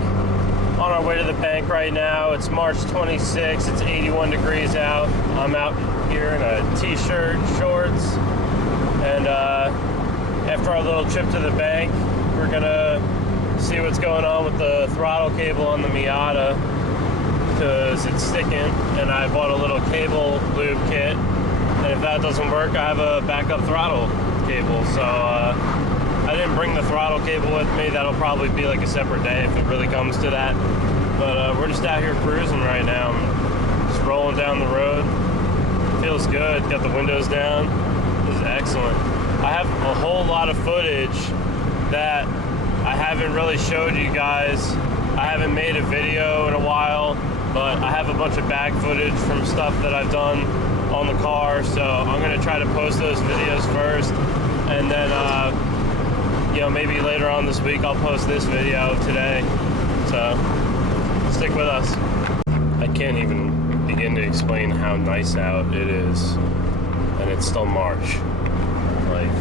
On our way to the bank right now. It's March 26th. It's 81 degrees out. I'm out here in a t-shirt, shorts, and after our little trip to the bank, we're gonna see what's going on with the throttle cable on the Miata, because it's sticking, and I bought a little cable lube kit, and if that doesn't work, I have a backup throttle cable. So I didn't bring the throttle cable with me. That'll probably be like a separate day if it really comes to that. But we're just out here cruising right now. Just rolling down the road. Feels good. Got the windows down. This is excellent. I have a whole lot of footage that I haven't really showed you guys. I haven't made a video in a while, but I have a bunch of bag footage from stuff that I've done on the car. So I'm gonna try to post those videos first, and then you know, maybe later on this week I'll post this video today. So stick with us. I can't even begin to explain how nice out it is, and it's still March. Like,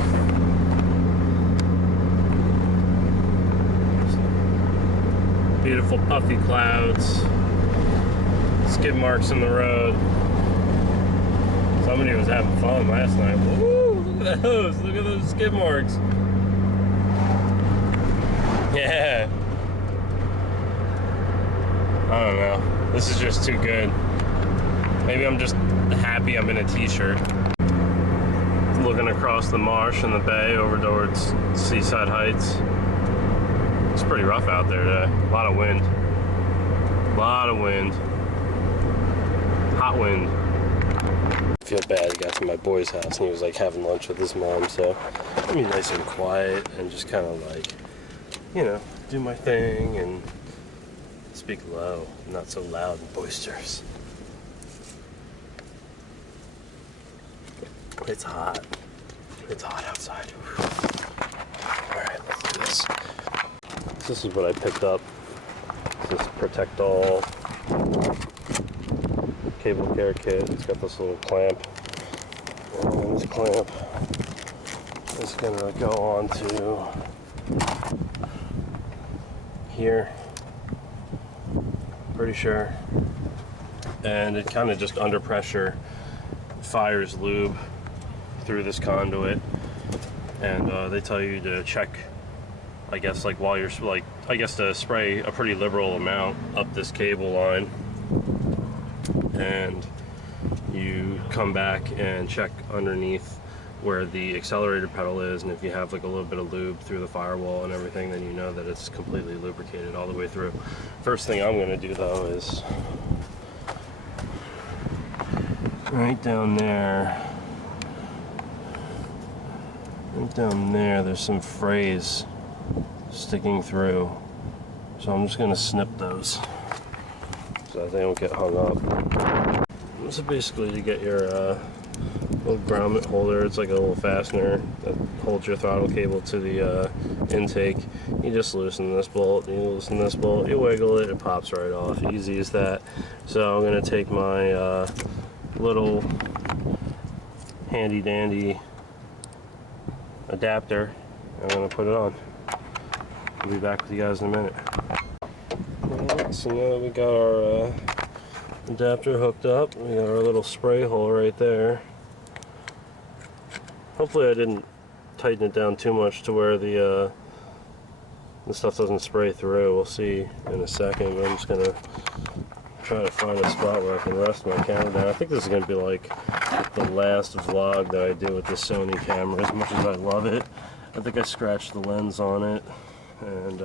beautiful puffy clouds, skid marks in the road. Somebody was having fun last night. Woo! Look at those! Look at those skid marks. Yeah. I don't know. This is just too good. Maybe I'm just happy I'm in a t-shirt. Looking across the marsh and the bay over towards Seaside Heights. It's pretty rough out there today. A lot of wind. A lot of wind. Hot wind. I feel bad. He got to my boy's house and he was like having lunch with his mom, so I'm be nice and quiet and just kind of like, you know, do my thing and speak low, not so loud and boisterous. It's hot. It's hot outside. Alright, let's do this. This is what I picked up. This is Protect All cable care kit. It's got this little clamp. And this clamp is gonna go on to here, pretty sure, and it kind of just under pressure fires lube through this conduit, and they tell you to check, I guess, like while you're like, I guess to spray a pretty liberal amount up this cable line, and you come back and check underneath where the accelerator pedal is, and if you have like a little bit of lube through the firewall and everything, then you know that it's completely lubricated all the way through. First thing I'm going to do though is right down there, there's some frays sticking through, so I'm just going to snip those so that they don't get hung up. This is basically to get your little grommet holder. It's like a little fastener that holds your throttle cable to the intake. You just loosen this bolt, you loosen this bolt, you wiggle it, it pops right off. Easy as that. So I'm going to take my little handy dandy adapter, I'm going to put it on. I'll be back with you guys in a minute. Alright, so now that we got our adapter hooked up, we got our little spray hole right there. Hopefully I didn't tighten it down too much to where the stuff doesn't spray through. We'll see in a second, but I'm just gonna try to find a spot where I can rest my camera down. I think this is gonna be like the last vlog that I do with this Sony camera, as much as I love it. I think I scratched the lens on it, and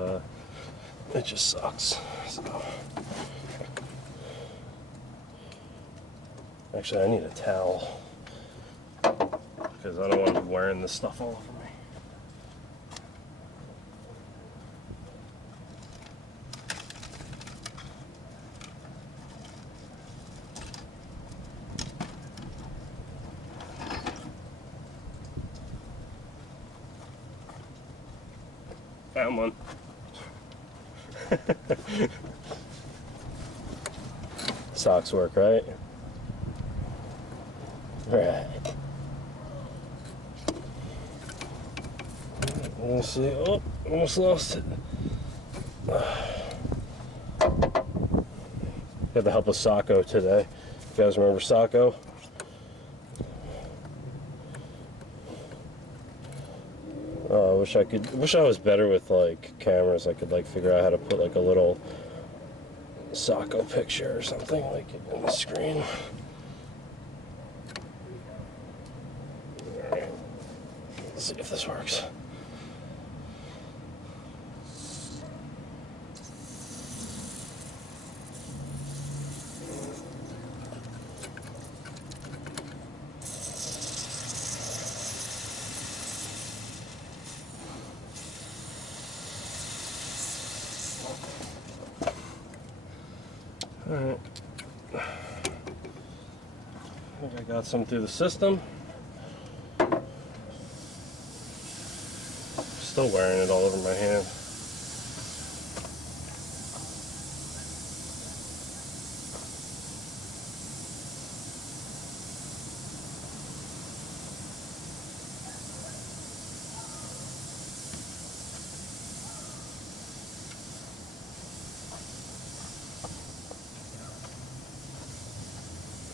it just sucks. So, actually, I need a towel because I don't want to be wearing this stuff all over me. Found one. Socks work, right? Right. Let's see. Oh, almost lost it. Got the help of Sacco today. You guys remember Sacco? Oh, I wish I was better with like cameras. I could like figure out how to put like a little Sacco picture or something like in the screen. Alright. Let's see if this works. Alright. I think I got some through the system. Still wearing it all over my hand.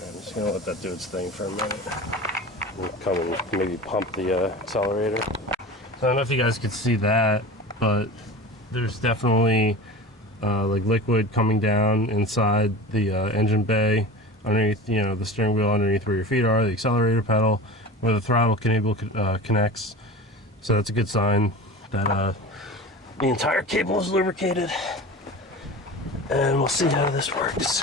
I'm just gonna let that do its thing for a minute. And come and maybe pump the accelerator. So I don't know if you guys could see that, but there's definitely like liquid coming down inside the engine bay, underneath, you know, the steering wheel, underneath where your feet are, the accelerator pedal, where the throttle cable connects. So that's a good sign that the entire cable is lubricated. And we'll see how this works.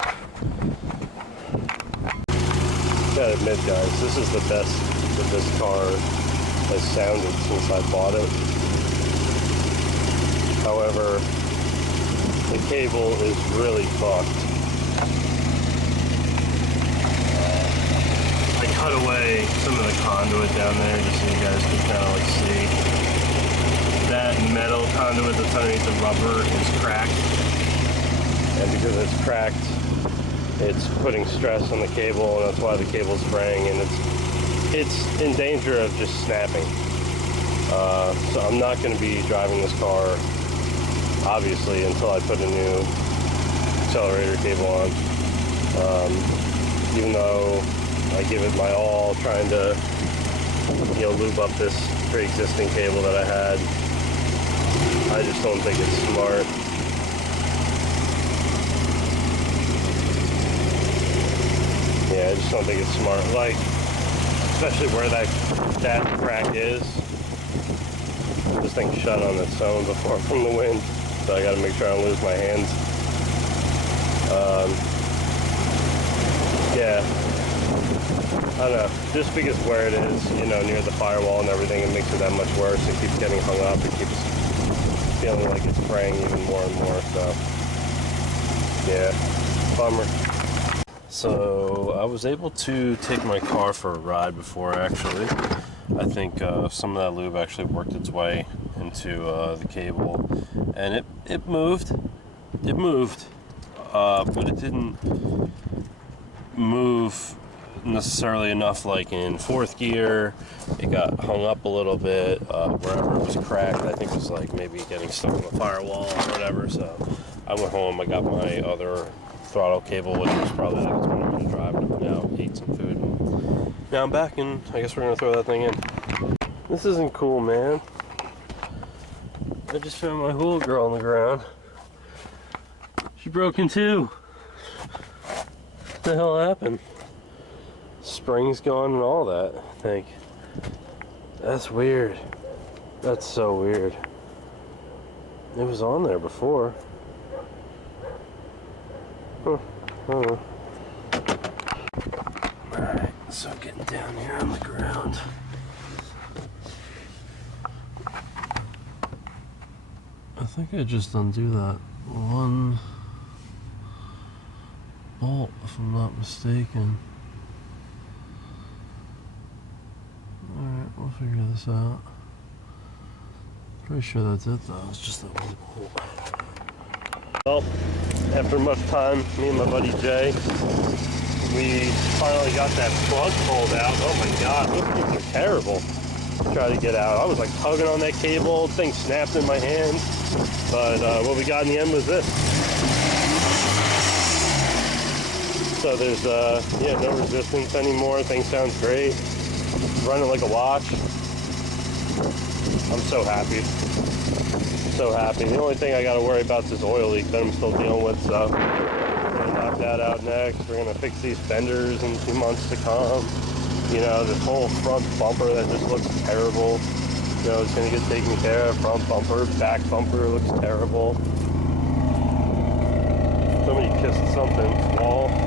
Gotta admit, guys, this is the best that this car has sounded since I bought it. However, the cable is really fucked. I cut away some of the conduit down there just so you guys can kind of like see. That metal conduit that's underneath the rubber is cracked. And because it's cracked, it's putting stress on the cable, and that's why the cable's fraying, and it's in danger of just snapping. So I'm not going to be driving this car, obviously, until I put a new accelerator cable on. Even though I give it my all, trying to, you know, lube up this pre-existing cable that I had, I just don't think it's smart. Yeah, I just don't think it's smart. Like, especially where that crack is. This thing shut on its own before from the wind, so I got to make sure I don't lose my hands. Yeah, I don't know. Just because where it is, you know, near the firewall and everything, it makes it that much worse. It keeps getting hung up. It keeps feeling like it's fraying even more and more. So, yeah, bummer. So I was able to take my car for a ride before, actually. I think some of that lube actually worked its way into the cable, and it moved. It moved, but it didn't move necessarily enough like in fourth gear. It got hung up a little bit wherever it was cracked. I think it was like maybe getting stuck on the firewall or whatever. So I went home, I got my other throttle cable, which was probably like a 20-minute drive, and I went out, ate some food, and now I'm back, and I guess we're gonna throw that thing in. This isn't cool, man. I just found my little girl on the ground. She broke in two. What the hell happened? Spring's gone and all that, I think. That's weird. That's so weird. It was on there before. Huh. I don't know. Alright, so getting down here on the ground. I think I just undo that one bolt, if I'm not mistaken. Alright, we'll figure this out. Pretty sure that's it though, it's just that one bolt. Well, after much time, me and my buddy Jay, we finally got that plug pulled out. Oh my god, those things are terrible. Try to get out. I was like tugging on that cable, the thing snapped in my hand. But what we got in the end was this. So there's yeah, no resistance anymore. Thing sounds great. Running like a watch. I'm so happy. So happy. The only thing I got to worry about is this oil leak that I'm still dealing with. So we're gonna knock that out next. We're gonna fix these fenders in 2 months to come. You know, this whole front bumper that just looks terrible. You know, it's gonna get taken care of. Front bumper, back bumper looks terrible. Somebody kissed something. Wall.